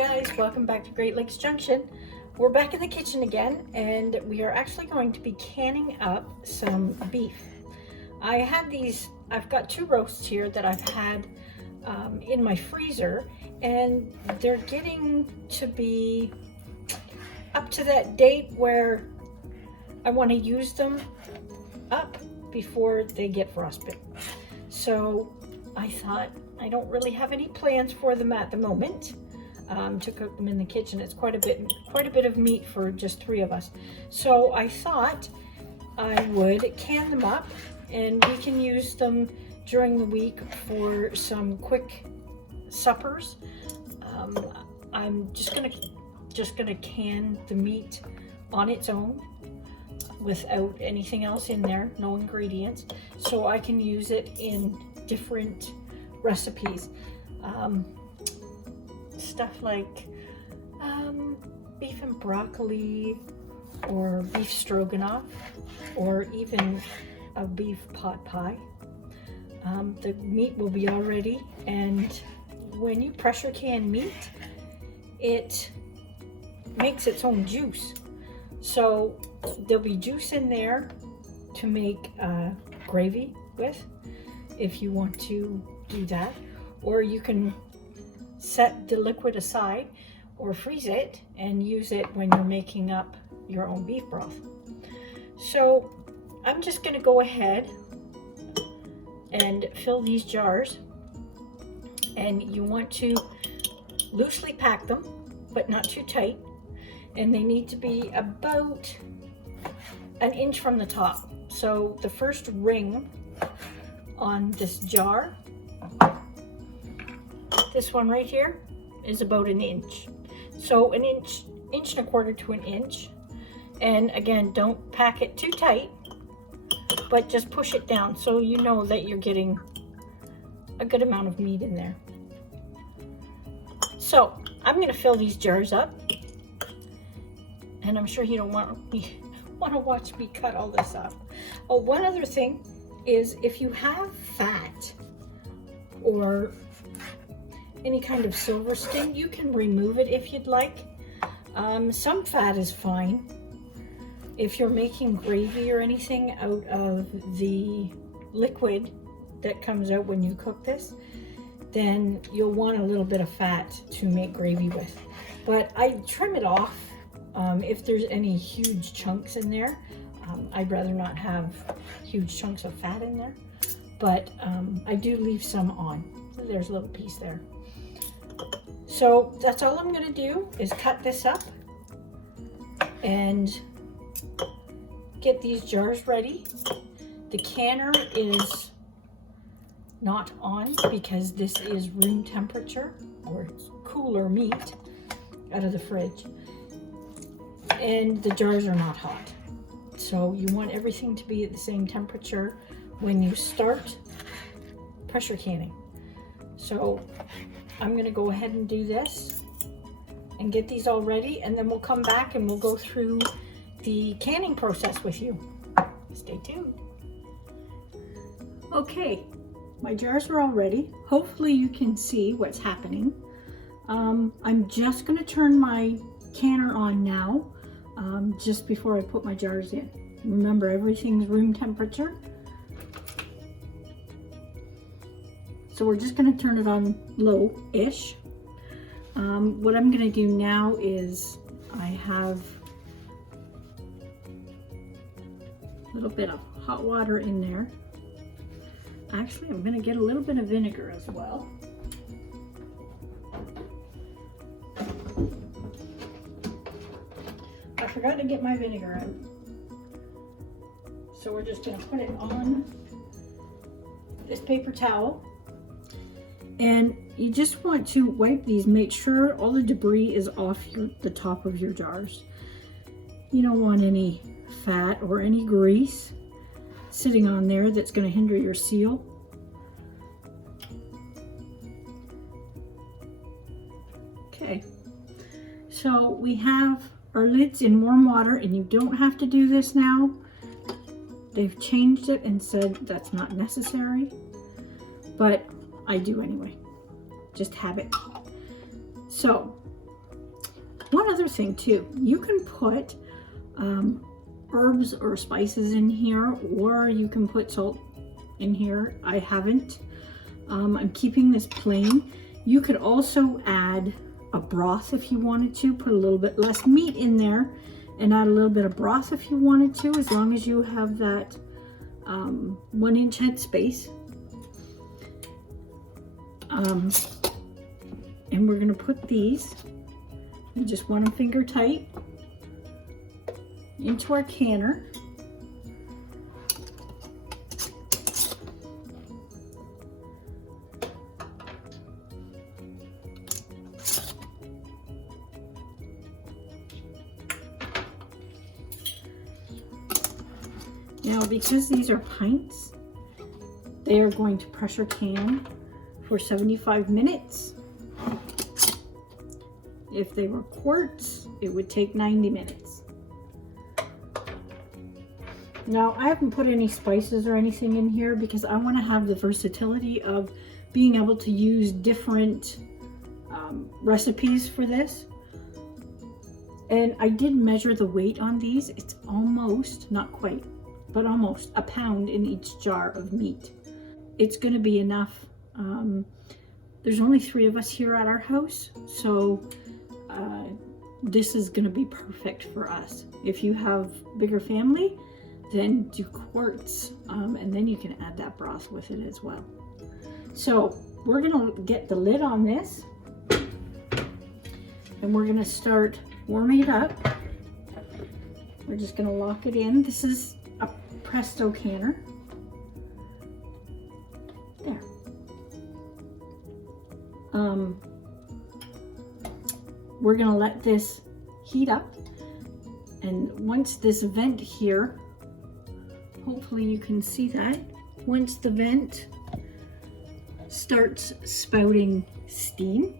guys, welcome back to Great Lakes Junction. We're back in the kitchen again, and we are actually going to be canning up some beef. I've got two roasts here that I've had in my freezer, and they're getting to be up to that date where I want to use them up before they get frostbitten. So I thought, I don't really have any plans for them at the moment to cook them in the kitchen. It's quite a bit of meat for just 3 of us. So I thought I would can them up, and we can use them during the week for some quick suppers. I'm just gonna can the meat on its own without anything else in there, no ingredients, so I can use it in different recipes. Stuff like beef and broccoli, or beef stroganoff, or even a beef pot pie. The meat will be all ready, and when you pressure can meat, it makes its own juice. So there'll be juice in there to make gravy with, if you want to do that, or you can set the liquid aside or freeze it and use it when you're making up your own beef broth. So I'm just going to go ahead and fill these jars, and you want to loosely pack them but not too tight, and they need to be about 1 inch from the top. So the first ring on this jar, this one right here, is about 1 inch. So 1 inch, 1.25 to 1 inch. And again, don't pack it too tight, but just push it down so you know that you're getting a good amount of meat in there. So I'm going to fill these jars up, and I'm sure you don't want to watch me cut all this up. Oh, one other thing is, if you have fat or any kind of silver skin, you can remove it if you'd like. Some fat is fine. If you're making gravy or anything out of the liquid that comes out when you cook this, then you'll want a little bit of fat to make gravy with. But I trim it off if there's any huge chunks in there. I'd rather not have huge chunks of fat in there, but I do leave some on. There's a little piece there. So that's all I'm going to do, is cut this up and get these jars ready. The canner is not on because this is room temperature, or cooler meat out of the fridge, and the jars are not hot. So you want everything to be at the same temperature when you start pressure canning. So I'm going to go ahead and do this and get these all ready, and then we'll come back and we'll go through the canning process with you. Stay tuned. Okay, my jars are all ready. Hopefully you can see what's happening. I'm just going to turn my canner on now, just before I put my jars in. Remember, everything's room temperature. So we're just going to turn it on low-ish. What I'm going to do now is, I have a little bit of hot water in there. Actually, I'm going to get a little bit of vinegar as well. I forgot to get my vinegar out. So we're just going to put it on this paper towel. And you just want to wipe these, make sure all the debris is off the top of your jars. You don't want any fat or any grease sitting on there that's going to hinder your seal. Okay, so we have our lids in warm water, and you don't have to do this now. They've changed it and said that's not necessary, but I do anyway. Just habit. So One other thing too, you can put herbs or spices in here, or you can put salt in here. I haven't. I'm keeping this plain. You could also add a broth if you wanted to, put a little bit less meat in there and add a little bit of broth if you wanted to, as long as you have that 1 inch head space. And we're gonna put these, you just want them finger tight, into our canner. Now, because these are pints, they are going to pressure can for 75 minutes. If they were quarts, it would take 90 minutes. Now, I haven't put any spices or anything in here because I want to have the versatility of being able to use different recipes for this. And I did measure the weight on these. It's almost, not quite, but almost a pound in each jar of meat. It's going to be enough. There's only 3 of us here at our house, so this is going to be perfect for us. If you have bigger family, then do quarts, and then you can add that broth with it as well. So we're going to get the lid on this, and we're going to start warming it up. We're just going to lock it in. This is a Presto canner. There. We're going to let this heat up, and once this vent here, hopefully you can see that, once the vent starts spouting steam,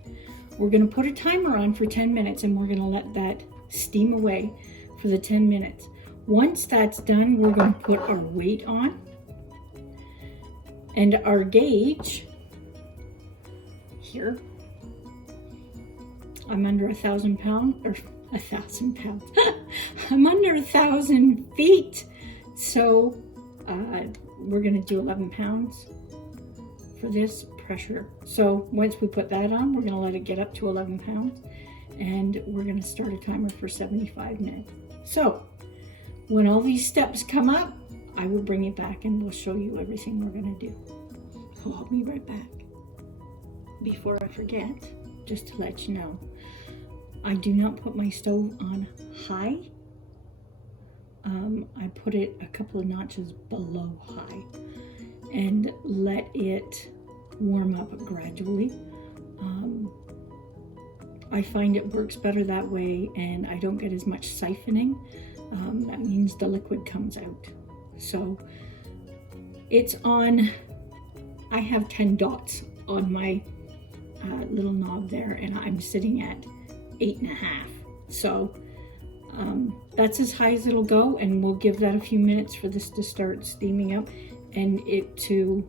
we're going to put a timer on for 10 minutes, and we're going to let that steam away for the 10 minutes. Once that's done, we're going to put our weight on, and our gauge here, I'm under 1,000 pounds, or 1,000 pounds. I'm under 1,000 feet. So we're gonna do 11 pounds for this pressure. So once we put that on, we're gonna let it get up to 11 pounds, and we're gonna start a timer for 75 minutes. So when all these steps come up, I will bring you back and we'll show you everything we're gonna do. So I'll be right back. Before I forget, just to let you know, I do not put my stove on high. I put it a couple of notches below high and let it warm up gradually. I find it works better that way, and I don't get as much siphoning. That means the liquid comes out. So it's on, I have 10 dots on my little knob there, and I'm sitting at 8.5. So that's as high as it'll go, and we'll give that a few minutes for this to start steaming up and it to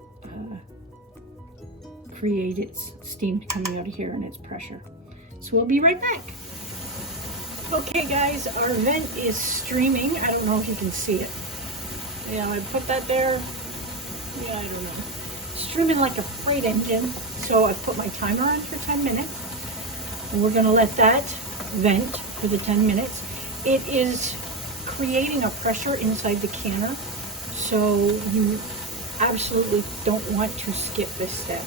create its steam coming out of here and its pressure. So we'll be right back. Okay guys, our vent is streaming. I don't know if you can see it. Yeah, I put that there. Yeah, I don't know. Streaming like a freight engine. So I put my timer on for 10 minutes. And we're gonna let that vent for the 10 minutes. It is creating a pressure inside the canner, so you absolutely don't want to skip this step.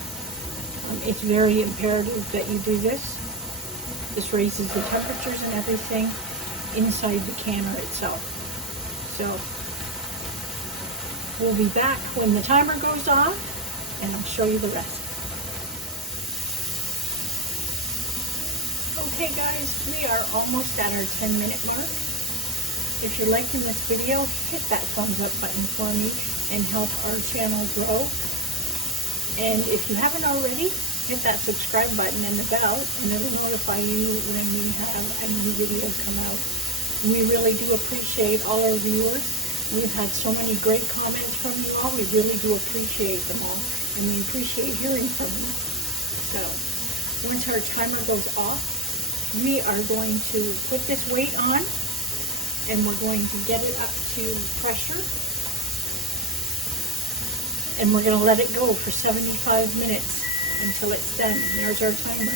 It's very imperative that you do this. This raises the temperatures and everything inside the canner itself. So we'll be back when the timer goes off, and I'll show you the rest. Okay guys, we are almost at our 10-minute mark. If you're liking this video, hit that thumbs up button for me and help our channel grow. And if you haven't already, hit that subscribe button and the bell, and it'll notify you when we have a new video come out. We really do appreciate all our viewers. We've had so many great comments from you all. We really do appreciate them all, and we appreciate hearing from you. So once our timer goes off, we are going to put this weight on, and we're going to get it up to pressure, and we're going to let it go for 75 minutes until it's done. There's our timer.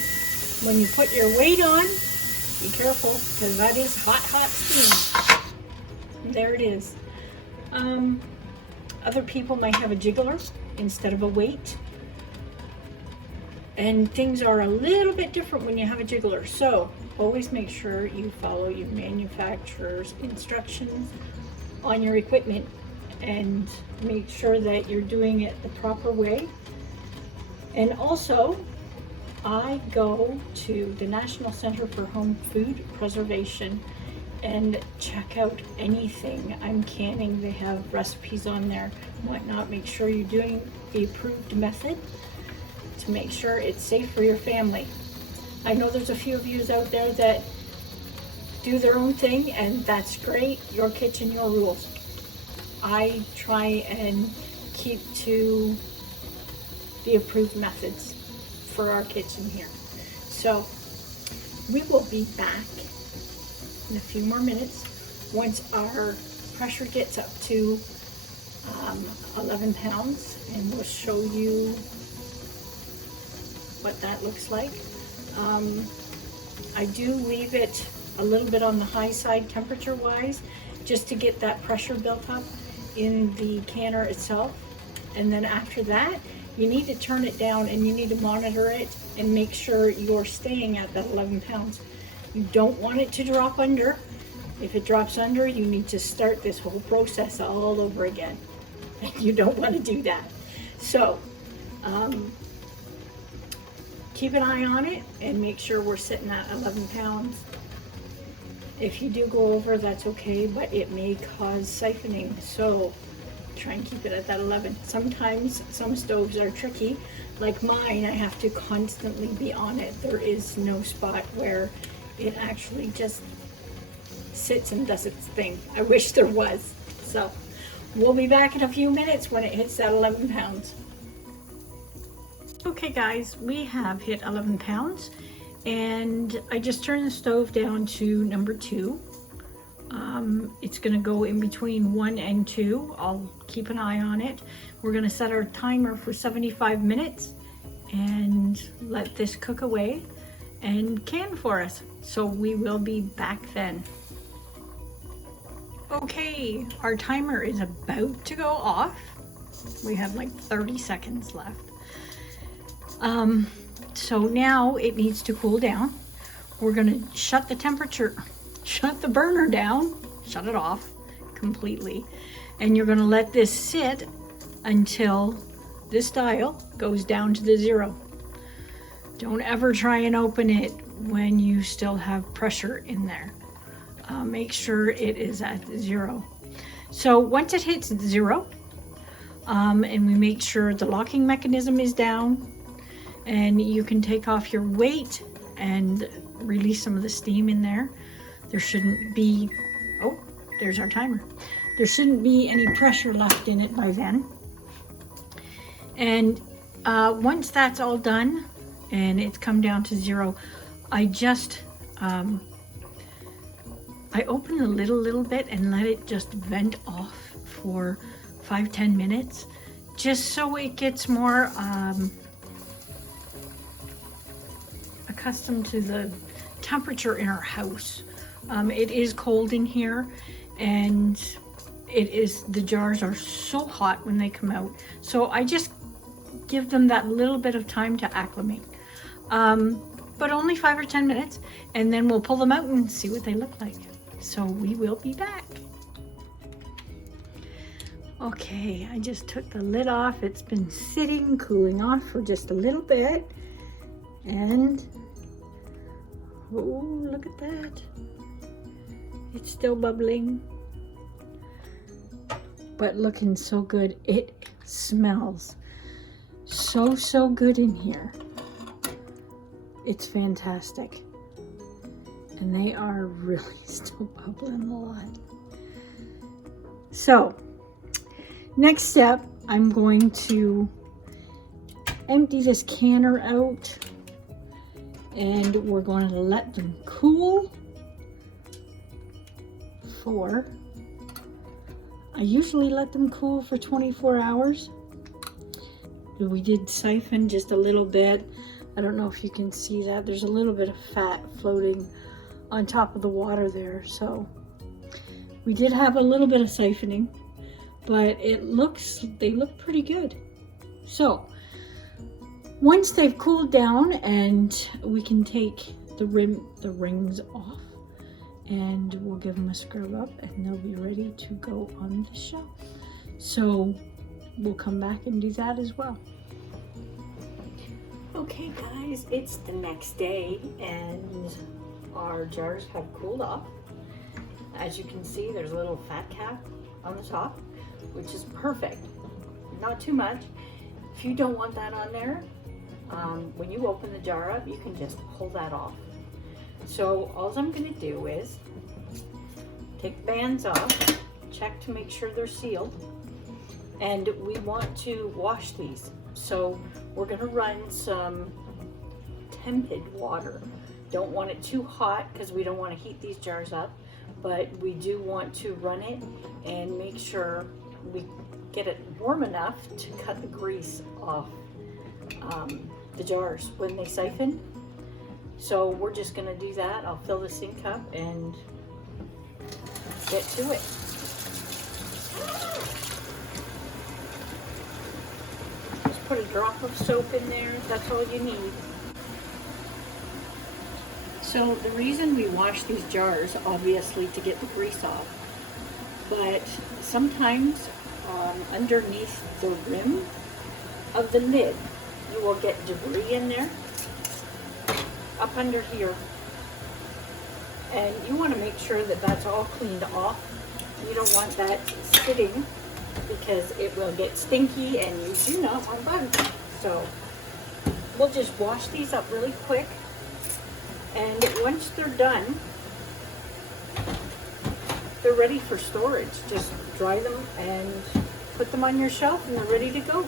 When you put your weight on, be careful, because that is hot, hot steam. There it is. Other people might have a jiggler instead of a weight. And things are a little bit different when you have a jiggler. So always make sure you follow your manufacturer's instructions on your equipment and make sure that you're doing it the proper way. And also, I go to the National Center for Home Food Preservation and check out anything I'm canning. They have recipes on there, whatnot. Make sure you're doing the approved method to make sure it's safe for your family. I know there's a few of you out there that do their own thing, and that's great. Your kitchen, your rules. I try and keep to the approved methods for our kitchen here. So we will be back in a few more minutes once our pressure gets up to 11 pounds, and we'll show you what that looks like. I do leave it a little bit on the high side temperature wise, just to get that pressure built up in the canner itself. And then after that, you need to turn it down and you need to monitor it and make sure you're staying at that 11 pounds. You don't want it to drop under. If it drops under, you need to start this whole process all over again. You don't want to do that. So keep an eye on it and make sure we're sitting at 11 pounds. If you do go over, that's okay, but it may cause siphoning. So try and keep it at that 11. Sometimes some stoves are tricky. Like mine, I have to constantly be on it. There is no spot where it actually just sits and does its thing. I wish there was. So we'll be back in a few minutes when it hits that 11 pounds. Okay guys, we have hit 11 pounds and I just turned the stove down to number 2. It's gonna go in between 1 and 2. I'll keep an eye on it. We're gonna set our timer for 75 minutes and let this cook away and can for us. So we will be back then. Okay, our timer is about to go off. We have like 30 seconds left. So now it needs to cool down. We're gonna shut the temperature, shut the burner down, shut it off completely. And you're gonna let this sit until this dial goes down to the 0. Don't ever try and open it when you still have pressure in there. Make sure it is at 0. So once it hits 0, and we make sure the locking mechanism is down, and you can take off your weight and release some of the steam in there. There shouldn't be, oh, there's our timer. There shouldn't be any pressure left in it by then. And once that's all done and it's come down to 0, I just, I open a little bit and let it just vent off for 5-10 minutes, just so it gets more accustomed to the temperature in our house. It is cold in here, and the jars are so hot when they come out. So I just give them that little bit of time to acclimate. But only 5 or 10 minutes, and then we'll pull them out and see what they look like. So we will be back. Okay, I just took the lid off. It's been sitting, cooling off for just a little bit. And, oh, look at that. It's still bubbling, but looking so good. It smells so good in here. It's fantastic. And they are really still bubbling a lot. So, next step, I'm going to empty this canner out and we're going to let them cool for, I usually let them cool for 24 hours. We did siphon just a little bit. I don't know if you can see that. There's a little bit of fat floating on top of the water there. So we did have a little bit of siphoning, but they look pretty good. So once they've cooled down, and we can take the rings off, and we'll give them a scrub up, and they'll be ready to go on the shelf. So we'll come back and do that as well. Okay guys, it's the next day and our jars have cooled off. As you can see, there's a little fat cap on the top, which is perfect. Not too much. If you don't want that on there, when you open the jar up, you can just pull that off. So all I'm going to do is take the bands off, check to make sure they're sealed, and we want to wash these. So we're going to run some tepid water. Don't want it too hot because we don't want to heat these jars up, but we do want to run it and make sure we get it warm enough to cut the grease off the jars when they siphon. So we're just going to do that. I'll fill the sink up and get to it. Just put a drop of soap in there. That's all you need. So the reason we wash these jars, obviously to get the grease off, but sometimes underneath the rim of the lid, you will get debris in there, up under here. And you want to make sure that that's all cleaned off. You don't want that sitting because it will get stinky and you do not want bugs. So we'll just wash these up really quick. And once they're done, they're ready for storage. Just dry them and put them on your shelf and they're ready to go.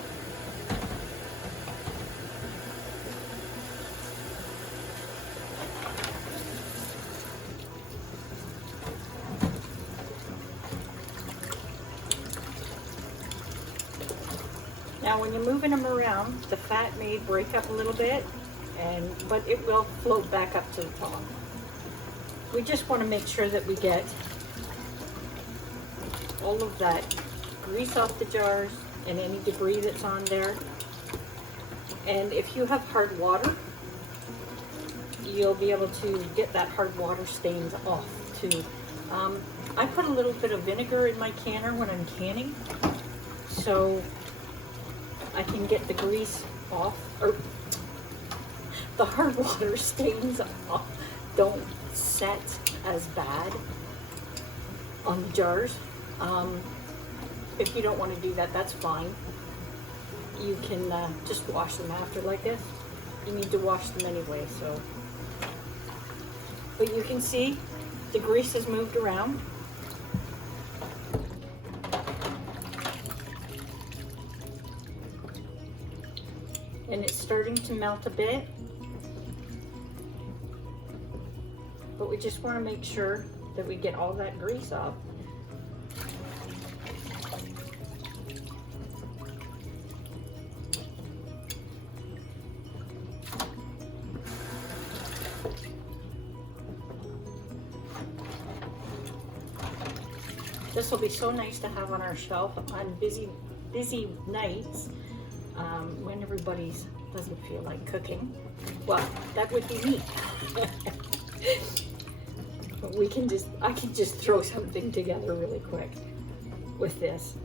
Now when you're moving them around, the fat may break up a little bit, but it will float back up to the top. We just want to make sure that we get all of that grease off the jars and any debris that's on there. And if you have hard water, you'll be able to get that hard water stains off too. I put a little bit of vinegar in my canner when I'm canning, so I can get the grease off, or the hard water stains off. Don't set as bad on the jars. If you don't want to do that, that's fine. You can just wash them after like this. You need to wash them anyway, so. But you can see the grease has moved around. And it's starting to melt a bit. But we just want to make sure that we get all that grease off. This will be so nice to have on our shelf on busy nights when everybody doesn't feel like cooking. Well, that would be me. But I can just throw something together really quick with this.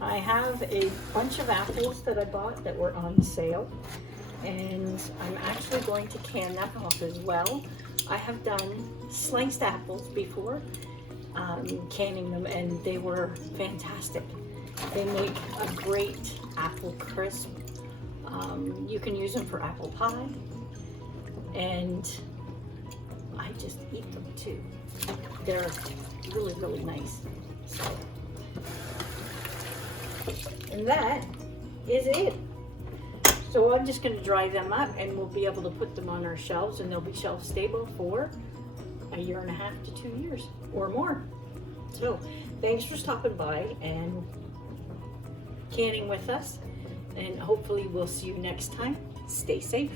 I have a bunch of apples that I bought that were on sale, and I'm actually going to can them off as well. I have done sliced apples before, canning them, and they were fantastic. They make a great apple crisp. You can use them for apple pie, and I just eat them too. They're really, really nice. So, and that is it. So I'm just going to dry them up, and we'll be able to put them on our shelves, and they'll be shelf stable for 1.5 to 2 years or more. So thanks for stopping by and canning with us, and hopefully we'll see you next time. Stay safe.